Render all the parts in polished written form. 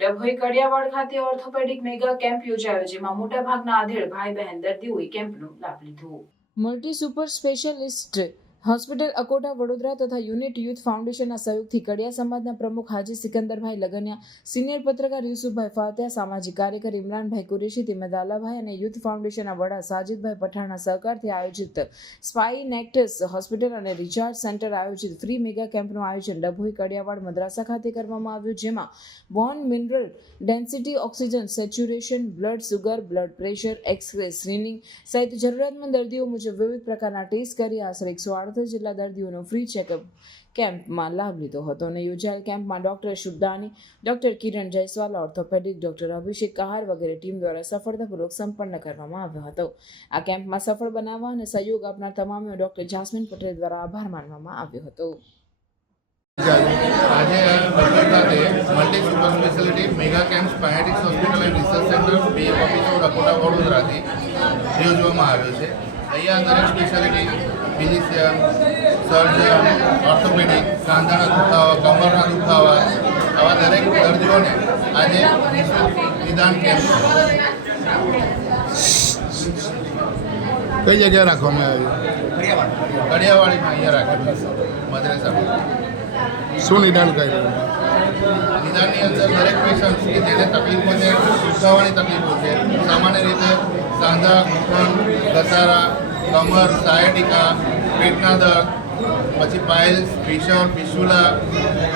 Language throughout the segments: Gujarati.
ડભોઈ કડિયાવાડ ખાતે ઓર્થોપેડિક મેગા કેમ્પ યોજાયો, જેમાં મોટાભાગના આધેડ ભાઈ બહેન દર્દીઓએ કેમ્પનો લાભ લીધો. Multi super specialist hospital Akota Vadodara તથા યુનિટ યુથ ફાઉન્ડેશનના સહયોગથી કડિયા સમાજના પ્રમુખ હાજી સિકંદરભાઈ લગનિયા, સિનિયર પત્રકાર યુસુફભાઈ ફાતિયા, સામાજિક કાર્યકર ઇમરાનભાઈ કુરેશી તેમજ દાલાભાઈ અને યુથ ફાઉન્ડેશનના વડા સાજિદભાઈ પઠાણના સહકારથી આયોજિત સ્પાઈ નેક્ટસ હોસ્પિટલ અને રિચાર્જ સેન્ટર આયોજિત ફ્રી મેગા કેમ્પનું આયોજન ડભોઈ કડિયાવાડ મદ્રાસા ખાતે કરવામાં આવ્યું, જેમાં bone mineral density, oxygen saturation, blood sugar, blood pressure, X ray screening સહિત જરૂરિયાતમંદ દર્દીઓ મુજબ વિવિધ પ્રકારના ટેસ્ટ કરી આશરે 138 જેટલા દર્દીઓનો ફ્રી ચેકઅપ કેમ્પમાં લાભ લીધો હતો અને યોજાયેલ કેમ્પમાં ડોક્ટર શુભદાની, ડોક્ટર કિરણ જયસ્વાલ, ઓર્થોપેડિક ડોક્ટર અભિષેક કહાર વગેરે ટીમ દ્વારા સફળતાપૂર્વક સંપન્ન કરવામાં આવ્યો હતો. આ કેમ્પમાં સફળ બનાવવા અને સહયોગ આપનાર તમામને ડોક્ટર જાસ્મીન પટેલ દ્વારા આભાર માનવામાં આવ્યો હતો. આજે ડભોઈ ખાતે multi super speciality mega camp સ્પાયટિક્સ hospital and research centre BF office Akota વડોદરાથી યોજવામાં આવ્યો છે. અહીંયા દરેક સ્પેશિયાલિટી ફિઝિશિયન, સર્જન, ઓર્થોપેડિક, સાંધાના દુખાવા, કમરના દુખાવા આવા દરેક દર્દીઓને આજે નિદાન કેમ્પ કઈ જગ્યાએ રાખવામાં આવ્યું? કડિયાવાડીમાં અહીંયા રાખેલું મદ્રેસામાં. શું નિદાન કર્યું? નિદાનની અંદર દરેક પેશન્ટ કે જેને તકલીફો છે, દુખાવાની તકલીફો છે, સામાન્ય રીતે સાંધા, ઘૂંટણ, ઘસારા, કમર, સાયટિકા, પેટના દર્દ, પછી પાઇલ્સ, ફિશર, ફિસ્યુલા,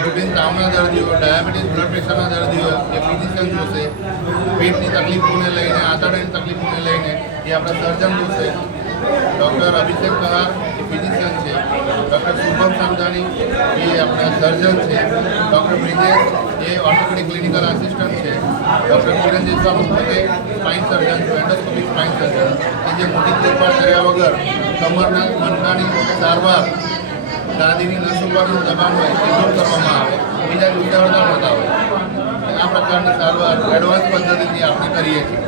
રૂટીન તાવના દર્દીઓ, ડાયાબિટીસ, બ્લડ પ્રેશરના દર્દીઓ એ ફિઝિશિયન જોશે. પેટની તકલીફોને લઈને, આંતરડાની તકલીફોને લઈને એ આપણા સર્જન જોશે. ડૉક્ટર અભિષેક કહાર એ ફિઝિશિયન છે. ડૉક્ટર શુભમ સમદાની એ આપણા સર્જન છે. ડૉક્ટર બ્રિજેશ એ ઓર્થોપેડિક ક્લિનિકલ આસિસ્ટન્ટ છે. ડૉક્ટર કિરણ જયસ્વાલ પોતે સ્પાઇન સર્જન છે, એન્ડોસ્કોપિક સ્પાઇન સર્જન, કે જે મોટી ફેરફાર કર્યા વગર કમરના મણકાની સારવાર, દાદીની નસ ઉપરનું દબાણ હોય એ દૂર કરવામાં આવે, બીજા દુખાવા થતા હોય આ પ્રકારની સારવાર એડવાન્સ પદ્ધતિથી આપણે કરીએ છીએ.